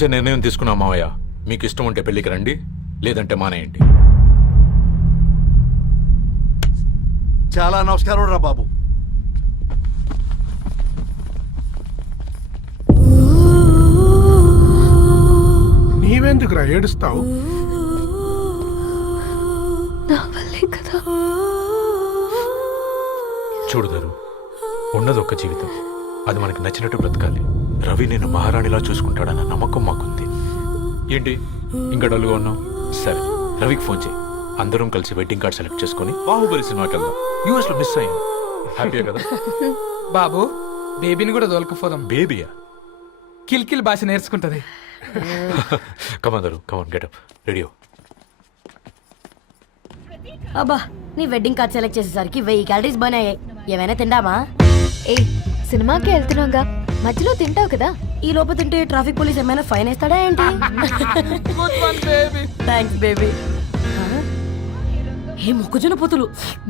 మంచి నిర్ణయం తీసుకున్నాం మావయ్య. మీకు ఇష్టం ఉంటే పెళ్ళికి రండి లేదంటే మానేయండి. చాలా నమస్కారం రా బాబు. నీవెందుకురా ఏడుస్తావు? నా వల్లే కదా. చూడుదరు ఉన్నది ఒక్క జీవితం. అది మనకి నచ్చినట్టు బ్రతకాలి. రవి నేను మహారాణిలా చూసుకుంటాడన్న నమ్మకం మాకుంది. ఏంటి? ఇంకా డల్గా ఉన్నావు? సరే రవికి ఫోన్ చేయి. అందరం కలిసి వెడ్డింగ్ కార్డ్ సెలెక్ట్ చేసుకొని బాహుబలి సినిమాకి వెళ్దాం. యూఎస్లో మిస్ అయ్యాం. హ్యాపీయా కదా? బాబు బేబీని కూడా దొలకపోదాం. బేబీయా? కిల్కిల్ భాష నేర్చుకుంటది. కమందరు కమన్ గెటప్ రెడియో అబ్బా నీ వెడ్డింగ్ కార్డ్ సెలెక్ట్ చేసేసరికి వెయ్యి క్యాలరీస్ బర్న్ అయ్యాయి. ఏమైనా తిండామా ఏ సినిమాకి వెళ్తున్నాగా. మధ్యలో తింటావు కదా. ఈ లోపు తింటే ట్రాఫిక్ పోలీస్ ఏమైనా ఫైన్ వేస్తాడా ఏంటి? థ్యాంక్స్ బేబీ ఏ మొక్కజొన్న పొతులు?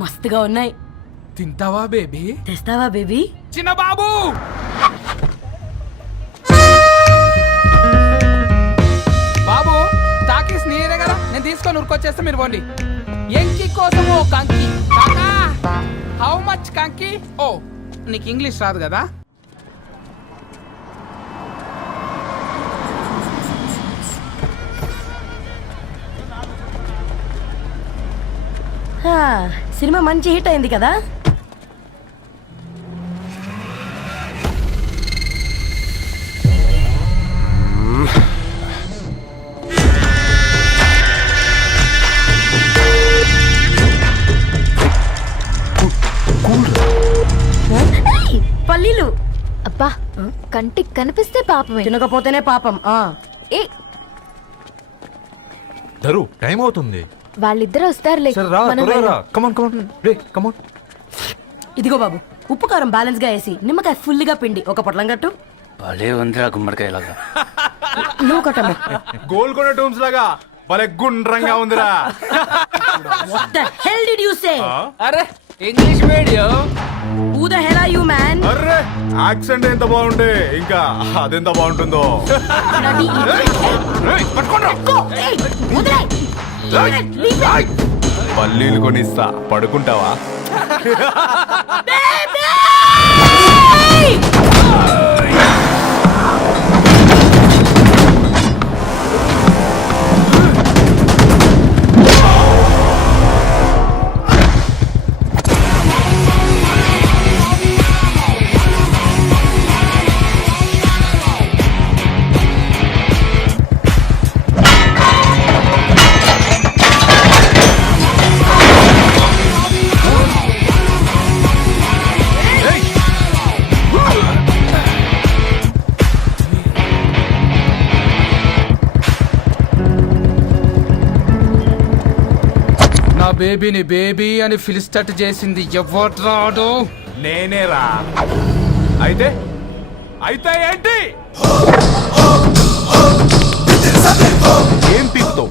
మస్తుగా ఉన్నాయి. తింటావా బేబీ తెస్తావా బేబీ చిన్న బాబు! బాబు తాకీస్ నేనే కదా. నేను తీసుకొని ఉరికొచ్చేస్తే మీరు పోండి. ఎంకి కోసం ఓ కంకి. కాకా హౌ మచ్ కంకి? ఓ నీకు ఇంగ్లీష్ రాదు కదా? సినిమా మంచి హిట్ అయింది కదా? ఏయ్, పల్లీలు. అబ్బా కంటికి కనిపిస్తే పాపమే. తినకపోతేనే పాపం ఆ. ఏ ధరు టైం అవుతుంది. వాళ్ళిద్దరు వస్తారులే సరే రా మనం త్వరగా రా వెళ్దాం. కమన్ కమన్ రే కమన్ ఇదిగో బాబు ఉప్పు కారం బ్యాలెన్స్గా వేసి నిమ్మకాయ ఫుల్గా పిండి ఒక పొట్లం కట్టు భలే ఉందిరా గుమ్మడికాయలాగా నువ్వు కట్టమ్మ గోల్కొండ టూమ్స్ లాగా భలే గుండ్రంగా ఉందిరా What the hell did you say? అరే English medium Who the hell are you, man? అర్రే యాక్సెంట్ ఎంత బాగుంటే ఇంకా అదెంత బాగుంటుందో idiot. ఏయ్, పట్టుకోండ్రా. వదిలేయ్. పల్లీలు కొనిస్తా. పడుకుంటావా? బేబీని బేబీ అని ఫిలిస్టట్ చేసింది ఎవరు రాడు నేనేరా. అయితే? అయితే ఏంటి? ఏం పీకుతావు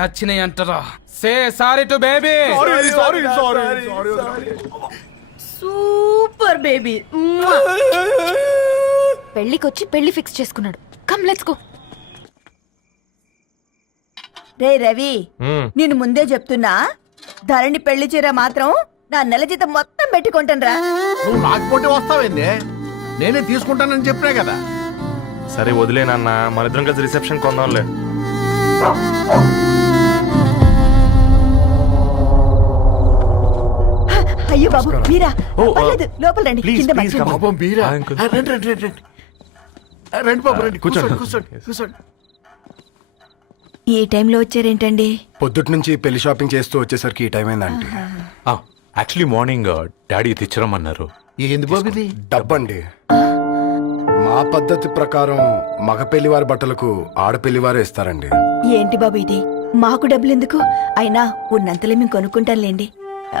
నచ్చినాయి అంటారా say sorry to baby. Sorry sorry sorry super baby పెళ్ళికొచ్చి పెళ్ళి ఫిక్స్ చేసుకున్నాడు. కమ్ లెట్స్ గో రే రవి నేను ముందే చెప్తున్నా. ధరణి పెళ్ళి చీర మాత్రం నా నెల జీతం మొత్తం పెట్టుకుంటాను రా నువ్వు నాకు పోటీ వస్తావేంది? నేనే తీసుకుంటానని చెప్పినా కదా. సరే వదిలేనన్నా మన ఇద్దరం కలిసి రిసెప్షన్ కొందాంలే. అయ్యో బాబు మీరా? ఓ, పర్లేదు లోపల రండి ప్లీజ్, కింద ప్లీజ్, మర్చిపో- come on. పాపం బీరా ఆ, అంకుల్. ఆ, రండి రండి రండి రండి. ఆ, రండి బాబు రండి కూర్చోండి. కూర్చోండి కూర్చోండి ఈ టైంలో వచ్చారేంటండి? పొద్దుటి నుంచి పెళ్ళి షాపింగ్ చేస్తూ వచ్చేసరికి ఈ టైం అయిందండి యాక్చువల్లీ మార్నింగ్ డాడీ తెచ్చరమన్నారు ఏంది బాబు ఇది? డబ్బండి. మా పద్ధతి ప్రకారం మగ పెళ్ళివారి బట్టలకు ఆడపెళ్ళివారే ఇస్తారండి. ఏంటి బాబు ఇది? మాకు డబ్బులు ఎందుకు అయినా ఉన్నంతలే మేము కొనుక్కుంటాంలేండి ఆ,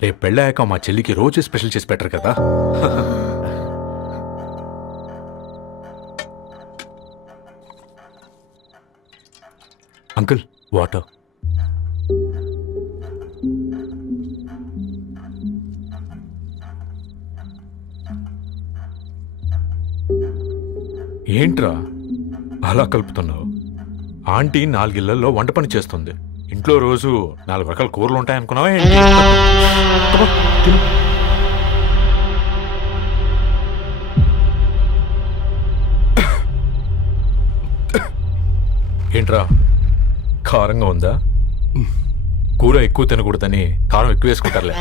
రేపు పెళ్ళాక మా చెల్లికి రోజు స్పెషల్ చేసి పెట్టరు కదా. అంకుల్ వాటర్ ఏంట్రా అలా కలుపుతున్నావు? ఆంటీ నాలుగిళ్ళలో వంట పని చేస్తుంది. ఇంట్లో రోజు నాలుగు రకాల కూరలు ఉంటాయనుకున్నావా ఏంటి? తిను. ఏంట్రా కారంగా ఉందా కూర ఎక్కువ తినకూడదని కారం ఎక్కువ వేసుకుంటారులే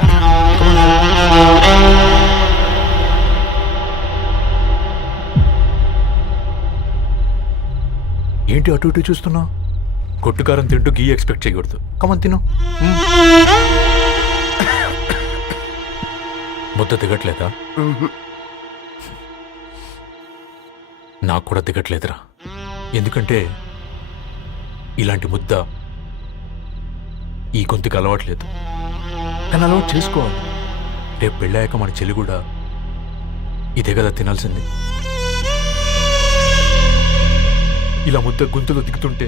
ఏంటి అటు ఇటు చూస్తున్నావు కొట్టుకారం తింటూ గీ ఎక్స్పెక్ట్ చేయకూడదు. కమన్ తిను. ముద్ద దిగట్లేదా? నాకు కూడా దిగట్లేదురా. ఎందుకంటే ఇలాంటి ముద్ద ఈ గొంతుకి అలవాట్లేదు. కానీ అలవాటు చేసుకోవాలి. రేపు పెళ్ళాక మన చెల్లి కూడా ఇదే కదా తినాల్సింది. ఇలా ముద్ద గొంతులో దిగుతుంటే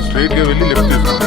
స్ట్రైట్గా వెళ్ళి లెఫ్ట్ తీసుకోండి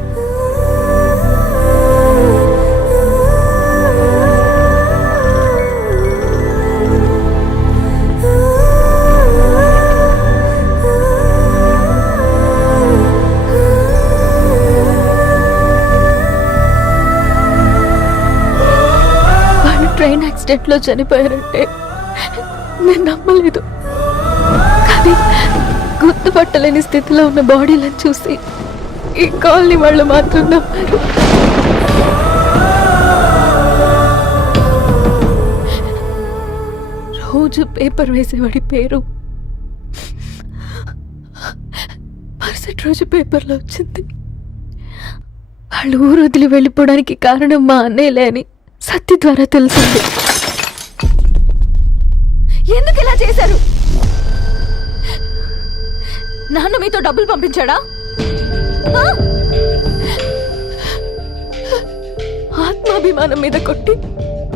ట్రైన్ యాక్సిడెంట్లో చనిపోయారంటే నేను నమ్మలేదు. కానీ గుర్తుపట్టలేని స్థితిలో ఉన్న బాడీలను చూసి ఈ కాలనీ వాళ్ళు మాత్రం నమ్మారు. రోజు పేపర్ వేసేవాడి పేరు. మరుసటి రోజు పేపర్లో వచ్చింది. వాళ్ళు ఊరు వదిలి వెళ్ళిపోవడానికి కారణం మా అన్నయ్యలే అని సత్య ద్వారా తెలిసింది. ఎందుకు ఇలా చేశారు? నాన్న మీతో డబ్బులు పంపించాడా? ఆత్మాభిమానం మీద కొట్టి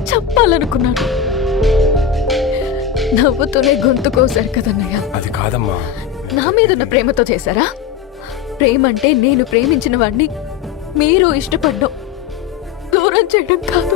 చంపాలనుకున్నాను నవ్వుతూనే గొంతు కోసారు కదన్నయ్య. అది కాదమ్మా. నా మీదున్న ప్రేమతో చేశారా? ప్రేమ అంటే నేను ప్రేమించిన వాడిని మీరు ఇష్టపడ్డం దూరం చేయడం కాదు.